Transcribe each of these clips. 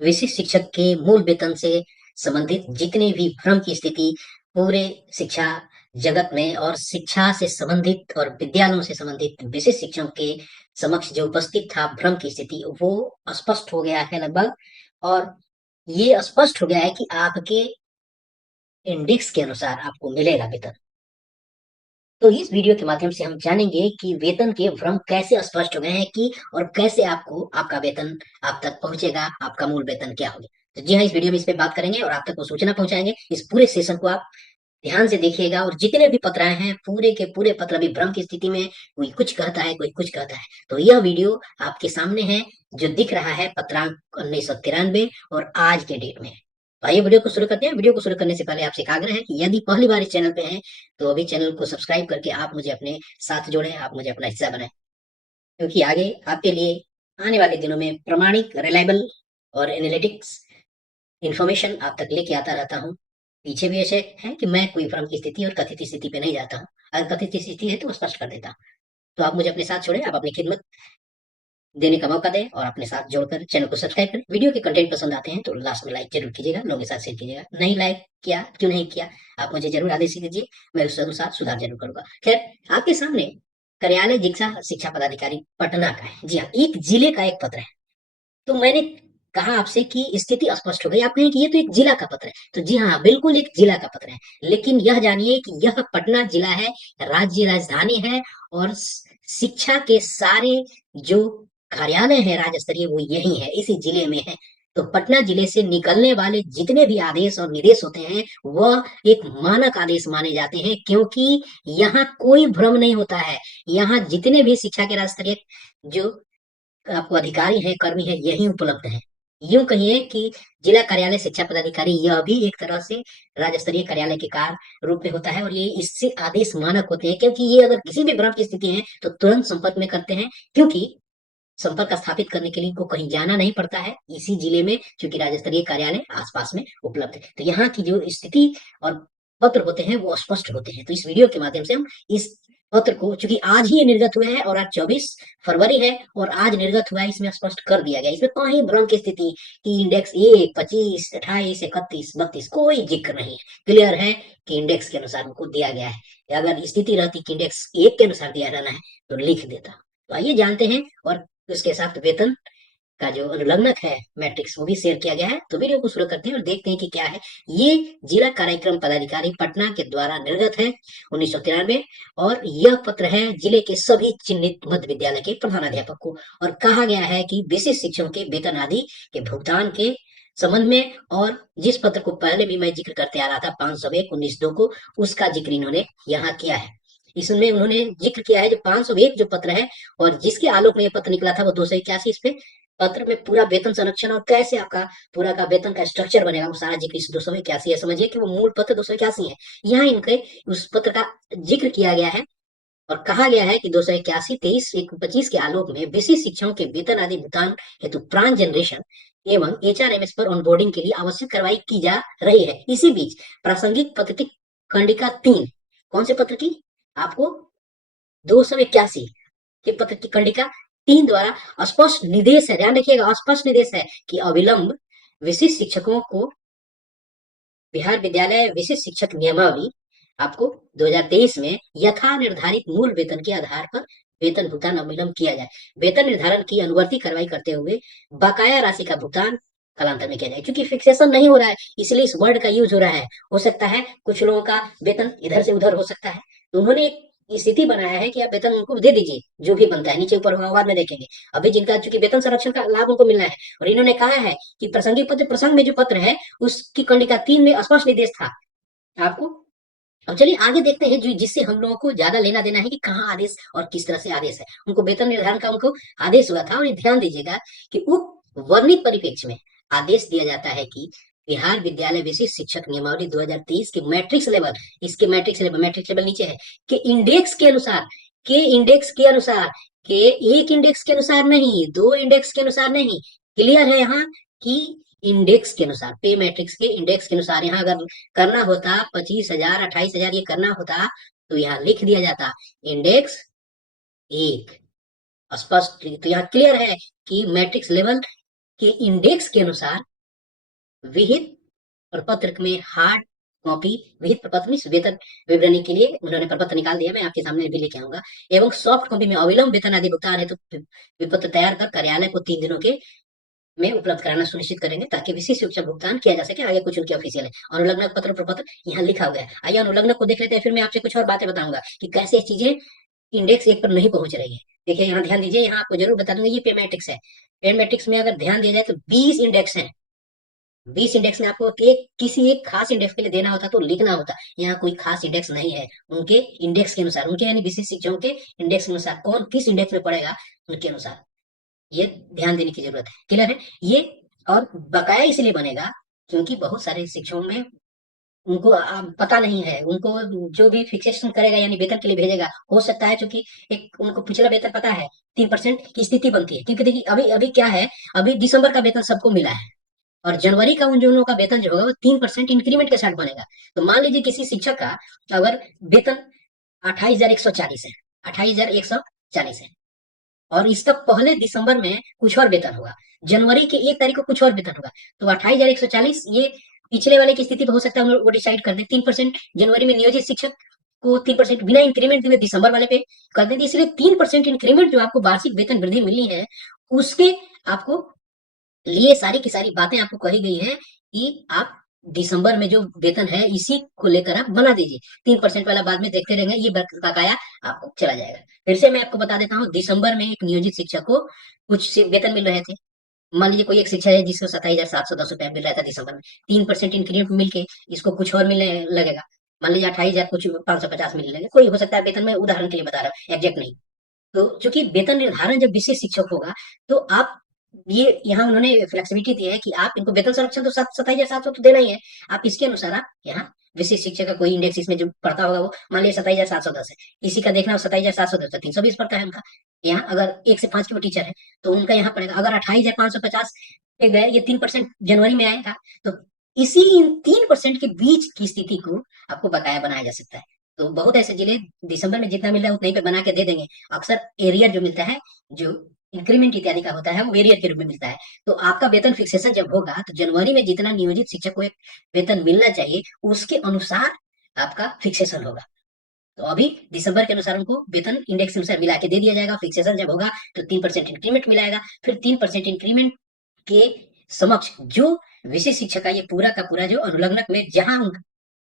विशिष्ट शिक्षक के मूल वेतन से संबंधित जितने भी भ्रम की स्थिति पूरे शिक्षा जगत में और शिक्षा से संबंधित और विद्यालयों से संबंधित विशिष्ट शिक्षकों के समक्ष जो उपस्थित था भ्रम की स्थिति वो स्पष्ट हो गया है लगभग। और ये स्पष्ट हो गया है कि आपके इंडेक्स के अनुसार आपको मिलेगा वेतन। तो इस वीडियो के माध्यम से हम जानेंगे कि वेतन के भ्रम कैसे स्पष्ट हो गए हैं कि और कैसे आपको आपका वेतन आप तक पहुंचेगा, आपका मूल वेतन क्या होगा। तो जी हाँ, इस वीडियो में इस पे बात करेंगे और आप तक वो सूचना पहुंचाएंगे। इस पूरे सेशन को आप ध्यान से देखिएगा और जितने भी पत्र आए हैं पूरे के पूरे पत्र अभी भ्रम की स्थिति में, कोई कुछ कहता है कोई कुछ कहता है। तो यह वीडियो आपके सामने है जो दिख रहा है पत्रांक 1993 और आज के डेट में है। तो आइए वीडियो को शुरू करते हैं। वीडियो को शुरू करने से पहले आपसे एक आग्रह है कि यदि पहली बार इस चैनल पे हैं तो अभी चैनल को सब्सक्राइब करके आप मुझे अपने साथ जोड़ें, आप मुझे अपना हिस्सा बनाएं, क्योंकि आगे आपके लिए आने वाले दिनों में प्रमाणिक, रिलायबल और एनालिटिक्स इन्फॉर्मेशन आप तक लेके आता रहता हूँ। पीछे भी ऐसे है कि मैं कोई भ्रम की स्थिति और कथित स्थिति पे नहीं जाता हूँ। अगर कथित स्थिति है तो स्पष्ट कर देता हूँ। तो आप मुझे अपने साथ छोड़ें, आप अपनी खिदमत देने का मौका दें और अपने साथ जोड़कर चैनल को सब्सक्राइब करें। वीडियो के कंटेंट पसंद आते हैं तो लास्ट में लाइक जरूर कीजिएगा, लोगों के साथ शेयर कीजिएगा। नहीं लाइक किया, क्यों नहीं किया, आप मुझे जरूर आदेश दीजिए, मैं उस अनुसार सुधार जरूर करूंगा। खैर, आपके सामने कार्यालय दीक्षा शिक्षा पदाधिकारी पटना का है। जी हाँ, एक जिले का एक पत्र है। तो मैंने कहा आपसे कि स्थिति स्पष्ट हो गई। आप कहें कि ये तो एक जिला का पत्र है, तो जी हाँ, बिल्कुल एक जिला का पत्र है। लेकिन यह जानिए कि यह पटना जिला है, राज्य राजधानी है और शिक्षा के सारे जो कार्यालय है राज्य स्तरीय वो यही है, इसी जिले में है। तो पटना जिले से निकलने वाले जितने भी आदेश और निर्देश होते हैं वह एक मानक आदेश माने जाते हैं, क्योंकि यहाँ कोई भ्रम नहीं होता है। यहाँ जितने भी शिक्षा के राज्य स्तरीय जो आपको अधिकारी है, कर्मी है, यही उपलब्ध है। यूं कहिए कि जिला कार्यालय शिक्षा पदाधिकारी यह भी एक तरह से राज्य स्तरीय कार्यालय के कार्य रूप में होता है और ये इससे आदेश मानक होते हैं, क्योंकि ये अगर किसी भी भ्रम की स्थिति है तो तुरंत संपर्क में करते हैं, क्योंकि संपर्क स्थापित करने के लिए इनको कहीं जाना नहीं पड़ता है, इसी जिले में क्योंकि राज्य स्तरीय कार्यालय आसपास में उपलब्ध है। तो यहाँ की जो स्थिति और पत्र होते हैं वो स्पष्ट होते हैं। तो इस वीडियो के माध्यम से हम इस पत्र को, चूंकि आज ही ये निर्गत हुए हैं और आज 24 फरवरी है और आज निर्गत हुआ है, इसमें स्पष्ट कर दिया गया। इसमें कहीं भ्रम की स्थिति कि इंडेक्स 1, 25, 28, 31, 32 कोई जिक्र नहीं है। क्लियर है कि इंडेक्स के अनुसार उनको दिया गया है। अगर स्थिति रहती कि इंडेक्स 1 के अनुसार दिया रहना है तो लिख देता। तो आइए जानते हैं। और उसके साथ वेतन का जो अनुलग्नक है मैट्रिक्स वो भी शेयर किया गया है। तो वीडियो को शुरू करते हैं और देखते हैं कि क्या है। ये जिला कार्यक्रम पदाधिकारी पटना के द्वारा निर्गत है 1993 और यह पत्र है जिले के सभी चिन्हित मध्य विद्यालय के प्रधानाध्यापक को। और कहा गया है कि विशिष्ट शिक्षकों के वेतन आदि के भुगतान के संबंध में, और जिस पत्र को पहले भी मैं जिक्र करते आ रहा था 501/19/2 को, उसका जिक्र इन्होंने यहाँ किया है। इसमें उन्होंने जिक्र किया है जो 501 जो पत्र है और जिसके आलोक में यह पत्र निकला था वो 281। इस पे पत्र में पूरा वेतन संरक्षण और कैसे आपका पूरा का वेतन का स्ट्रक्चर बनेगा वो सारा जिक्र इस 281 है। समझिए कि वो मूल पत्र 281 है। यहाँ इनके उस पत्र का जिक्र किया गया है और कहा गया है कि 281/23/25 के आलोक में विशिष्ट शिक्षकों के वेतन आदि भुगतान हेतु प्राण जनरेशन एवं HRMS पर ऑनबोर्डिंग के लिए आवश्यक कार्रवाई की जा रही है। इसी बीच प्रासंगिक पत्र की खंडिका 3, कौन से पत्र की, आपको 281 के पत्र की खंडिका 3 द्वारा स्पष्ट निर्देश है, ध्यान रखिएगा, स्पष्ट निर्देश है कि अविलंब विशिष्ट शिक्षकों को बिहार विद्यालय विशिष्ट शिक्षक नियमावली आपको 2023 में यथा निर्धारित मूल वेतन के आधार पर वेतन भुगतान अविलंब किया जाए। वेतन निर्धारण की अनुवर्ती कार्रवाई करते हुए बकाया राशि का भुगतान कालांतर में किया जाए। क्योंकि फिक्सेशन नहीं हो रहा है इसलिए इस वर्ड का यूज हो रहा है। हो सकता है कुछ लोगों का वेतन इधर से उधर हो सकता है, तो उन्होंने एक स्थिति बनाया है कि आप वेतन उनको दे दीजिए, जो भी बनता है नीचे ऊपर होगा बाद में देखेंगे। अभी जिनका चूंकि वेतन संरक्षण का लाभ उनको मिलना है और इन्होंने कहा है कि प्रासंगिक पत्र प्रसंग में जो पत्र है उसकी खंडिका 3 में स्पष्ट निर्देश था आपको। अब चलिए आगे देखते हैं जो जिससे हम लोगों को ज्यादा लेना देना है कि कहाँ आदेश और किस तरह से आदेश है। उनको वेतन निर्धारण का उनको आदेश हुआ था और ध्यान दीजिएगा कि उप वर्णित परिप्रेक्ष्य में आदेश दिया जाता है कि बिहार विद्यालय विशिष्ट शिक्षक नियमावली 2023 के मैट्रिक्स लेवल, इसके मैट्रिक्स लेवल नीचे है, के इंडेक्स के अनुसार, के इंडेक्स के अनुसार, के एक इंडेक्स के अनुसार नहीं, दो इंडेक्स के अनुसार नहीं, क्लियर है यहाँ कि इंडेक्स के अनुसार, पे मैट्रिक्स के इंडेक्स के अनुसार। यहाँ अगर करना होता 25,000 28,000 ये करना होता तो यहाँ लिख दिया जाता इंडेक्स 1 स्पष्ट। तो यहाँ क्लियर है कि मैट्रिक्स लेवल के इंडेक्स के अनुसार विहित प्रपत्र में हार्ड कॉपी, विहित प्रपत्र में वेतन विवरणी के लिए उन्होंने प्रपत्र निकाल दिया, मैं आपके सामने भी लेके आऊंगा। एवं सॉफ्ट कॉपी में अविलंब वेतन आदि भुगतान है तो विपत्र तैयार कर कार्यालय को 3 दिनों के में उपलब्ध कराना सुनिश्चित करेंगे ताकि विशिष्ट सूचक भुगतान किया जा सके। आगे कुछ उनके ऑफिशियल है। अनुलग्नक पत्र प्रपत्र यहाँ लिखा हुआ है। आइए अनुलग्नक को देख लेते हैं, फिर मैं आपसे कुछ और बातें बताऊंगा कि कैसे ये चीजें इंडेक्स 1 पर नहीं पहुंच रही है। देखिए यहाँ ध्यान दीजिए, यहाँ आपको जरूर बता दूंगा, ये पे मैट्रिक्स है। पे मैट्रिक्स में अगर ध्यान दिया जाए तो 20 इंडेक्स है। 20 इंडेक्स में आपको किसी एक खास इंडेक्स के लिए देना होता तो लिखना होता। यहाँ कोई खास इंडेक्स नहीं है। उनके इंडेक्स के अनुसार, उनके यानी विशिष्ट शिक्षकों के इंडेक्स के अनुसार कौन किस इंडेक्स में पड़ेगा उनके अनुसार ये ध्यान देने की जरूरत है। क्लियर है ये? और बकाया इसलिए बनेगा क्योंकि बहुत सारे शिक्षकों में उनको पता नहीं है। उनको जो भी फिक्सेशन करेगा यानी वेतन के लिए भेजेगा, हो सकता है क्योंकि एक उनको पिछला वेतन पता है, 3% की स्थिति बनती है। क्योंकि देखिए अभी अभी क्या है, अभी दिसंबर का वेतन सबको मिला है और जनवरी का उन लोगों का वेतन जो होगा वो 3% इंक्रीमेंट के साथ बनेगा। तो मान लीजिए किसी शिक्षक का अगर वेतन 28,140 है, 28,140 है और इसका पहले दिसंबर में कुछ और वेतन होगा, जनवरी के 1 तारीख को कुछ और वेतन होगा, तो 28,140 ये पिछले वाले की स्थिति पे हो सकता है वो डिसाइड कर दे 3% जनवरी में नियोजित शिक्षक को 3% बिना इंक्रीमेंट दिए दिसंबर वाले पे कर देंगे। इसलिए 3% इंक्रीमेंट जो आपको वार्षिक वेतन वृद्धि मिली है उसके आपको लिए सारी की सारी बातें आपको कही गई है कि आप दिसंबर में जो वेतन है इसी को लेकर आप बना दीजिए। 3% वाला बाद में देखते रहेंगे, ये बकाया आपको चला जाएगा। फिर से मैं आपको बता देता हूँ, दिसंबर में एक नियोजित शिक्षक को कुछ वेतन मिल रहे थे। मान लीजिए कोई एक शिक्षक है जिसको 27,710 रुपया मिल रहा था दिसंबर में, 3% इंक्रीमेंट मिलके इसको कुछ और मिलने लगेगा। मान लीजिए 28,000 कुछ 550 मिलने लगे, कोई हो सकता है वेतन में, उदाहरण के लिए बता रहा हूँ, एग्जैक्ट नहीं। तो चूंकि वेतन निर्धारण जब विशेष शिक्षक होगा तो आप ये यहाँ उन्होंने फ्लेक्सिबिलिटी दी है कि आप इनको वेतन संरक्षण तो 27,700 तो देना ही है। आप इसके अनुसार आप यहाँ विशेष शिक्षक का कोई इंडेक्स इसमें जो पड़ता होगा वो मान लीजिए 27,710 है, इसी का देखना हो 27,710 है, 320 पड़ता है उनका। यहाँ अगर 1 से 5 के वो टीचर है तो उनका यहाँ पड़ेगा। अगर 28,550 पे गए, ये 3% जनवरी में आएगा, तो इसी 3% के बीच की स्थिति को आपको बकाया बनाया जा सकता है। तो बहुत ऐसे जिले दिसंबर में जितना मिल रहा है उतना ही पे बना के दे देंगे। अक्सर एरियर जो मिलता है, जो इंक्रीमेंट इत्यादि का होता है, वो एरियर के रूप में मिलता है। तो आपका वेतन फिक्सेशन जब होगा तो जनवरी में जितना नियोजित शिक्षक को एक वेतन मिलना चाहिए उसके अनुसार आपका फिक्सेशन होगा। तो अभी दिसंबर के अनुसार उनको वेतन इंडेक्स के अनुसार मिला के दे दिया जाएगा। फिक्सेशन जब होगा तो 3% इंक्रीमेंट मिलाएगा। फिर 3% इंक्रीमेंट के समक्ष जो विशेष शिक्षक का ये पूरा का पूरा जो अनुलग्नक में जहां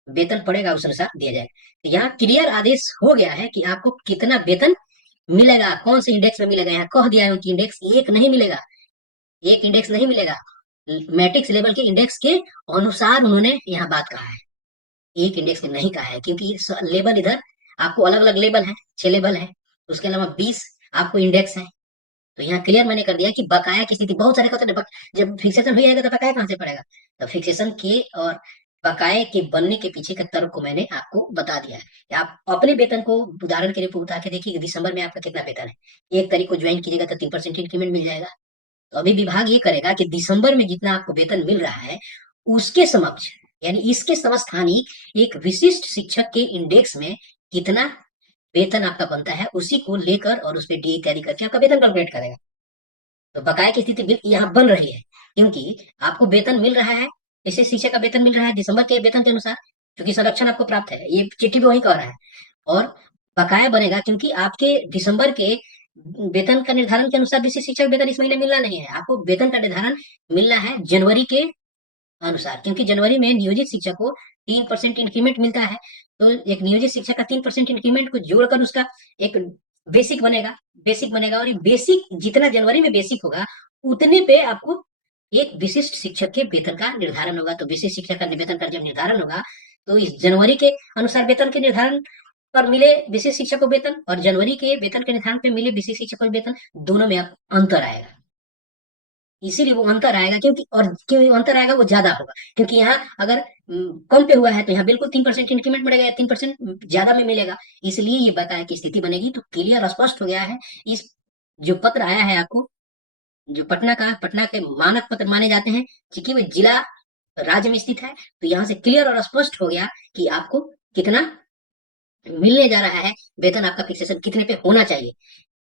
वेतन पड़ेगा उस अनुसार दिया जाए। तो यहाँ क्लियर आदेश हो गया है कि आपको कितना वेतन मिलेगा, कौन से इंडेक्स में मिलेगा। यहाँ कह दिया है कि इंडेक्स एक नहीं मिलेगा, एक इंडेक्स नहीं मिलेगा, मैट्रिक्स लेवल के इंडेक्स के अनुसार उन्होंने यहाँ बात कहा है, एक इंडेक्स में नहीं कहा है। क्योंकि लेवल इधर आपको अलग अलग लेवल है, 6 लेवल है, उसके अलावा 20 आपको इंडेक्स है। तो यहाँ क्लियर मैंने कर दिया कि बकाया की स्थिति बहुत सारे कहते हैं जब फिक्सेशन हो जाएगा तो बकाया कहाँ से पड़ेगा। तो फिक्सेशन के और बकाये के बनने के पीछे का तर्क को मैंने आपको बता दिया है कि आप अपने वेतन को उदाहरण के लिए उठा के देखिए कि दिसंबर में आपका कितना वेतन है। 1 तारीख को ज्वाइन कीजिएगा तो 3% इंक्रीमेंट मिल जाएगा। तो अभी विभाग ये करेगा कि दिसंबर में जितना आपको वेतन मिल रहा है उसके समक्ष यानी इसके समस्थानिक एक विशिष्ट शिक्षक के इंडेक्स में कितना वेतन आपका बनता है उसी को लेकर और उस पर डी इत्यादि करके आपका वेतन कैलकुलेट करेगा। तो बकाया की स्थिति यहाँ बन रही है क्योंकि आपको वेतन मिल रहा है, इसे शिक्षक का वेतन मिल रहा है दिसंबर के वेतन के अनुसार, क्योंकि संरक्षण आपको प्राप्त है, ये चिट्ठी भी वही कह रहा है। और बकाया बनेगा क्योंकि आपके दिसंबर के वेतन का निर्धारण के अनुसार विशेष शिक्षक वेतन इस महीने मिलना नहीं है, आपको वेतन का निर्धारण मिलना है जनवरी के अनुसार। क्योंकि जनवरी में नियोजित शिक्षक को 3% इंक्रीमेंट मिलता है, तो एक नियोजित शिक्षक का 3% इंक्रीमेंट को जोड़कर उसका एक बेसिक बनेगा, बेसिक बनेगा। और ये बेसिक जितना जनवरी में बेसिक होगा उतने पे आपको एक विशिष्ट शिक्षक के वेतन का निर्धारण होगा। तो विशिष्ट शिक्षक का वेतन का जब निर्धारण होगा तो इस जनवरी के अनुसार वेतन के निर्धारण पर मिले विशिष्ट शिक्षक को वेतन और जनवरी के वेतन के निर्धारण पे मिले विशिष्ट शिक्षक को वेतन, दोनों में अंतर आएगा। इसीलिए वो अंतर आएगा क्योंकि और क्यों अंतर आएगा वो ज्यादा होगा क्योंकि यहाँ अगर कम पे हुआ है तो यहाँ बिल्कुल 3% इंक्रीमेंट बढ़ेगा या 3% ज्यादा में मिलेगा, इसलिए ये बकाया की स्थिति बनेगी। तो क्लियर स्पष्ट हो गया है। इस जो पत्र आया है आपको, जो पटना के मानक पत्र माने जाते हैं क्योंकि वो जिला राज्य में स्थित है, तो यहाँ से क्लियर और स्पष्ट हो गया कि आपको कितना मिलने जा रहा है, वेतन आपका फिक्सेशन कितने पे होना चाहिए।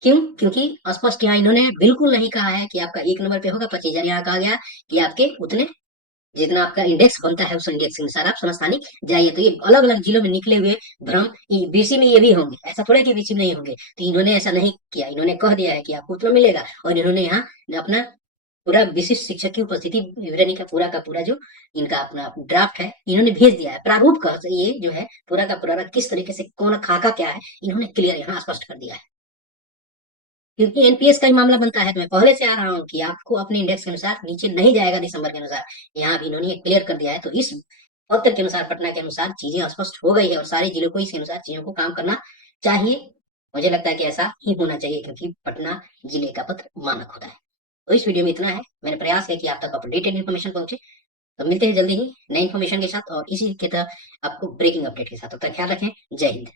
क्यों? क्योंकि स्पष्ट यहाँ इन्होंने बिल्कुल नहीं कहा है कि आपका 1 नंबर पे होगा 25,000। यहाँ कहा गया कि आपके उतने जितना आपका इंडेक्स बनता है उस इंडेक्स के अनुसार आप समस्थानिक जाइए। तो ये अलग-अलग जिलों में निकले हुए भ्रम बीसी में ये भी होंगे। ऐसा थोड़ा है कि बीसी में नहीं होंगे। तो इन्होंने ऐसा नहीं किया। इन्होंने कह दिया है कि आपको उतना मिलेगा और इन्होंने यहाँ अपना पूरा विशिष्ट शिक्षक की उपस्थिति विवरणी का पूरा जो इनका अपना ड्राफ्ट है, इन्होंने भेज दिया है। प्रारूप का ये जो है पूरा का पूरा किस तरीके से कौन खाका क्या है, इन्होंने क्लियर यहाँ स्पष्ट कर दिया है। क्योंकि एनपीएस का ही मामला बनता है, तो मैं पहले से आ रहा हूँ कि आपको अपने इंडेक्स के अनुसार नीचे नहीं जाएगा दिसंबर के अनुसार। यहाँ भी इन्होंने क्लियर कर दिया है। तो इस पत्र के अनुसार पटना के अनुसार चीजें स्पष्ट हो गई है और सारे जिलों को इसके अनुसार चीजों को काम करना चाहिए। मुझे लगता है कि ऐसा ही होना चाहिए क्योंकि पटना जिले का पत्र मानक होता है। तो इस वीडियो में इतना है। मेरा प्रयास है कि आप तक अपडेटेड इन्फॉर्मेशन पहुंचे। तो मिलते हैं जल्दी ही नई इन्फॉर्मेशन के साथ और इसी के तरह आपको ब्रेकिंग अपडेट के साथ। तब तक ख्याल रखें। जय हिंद।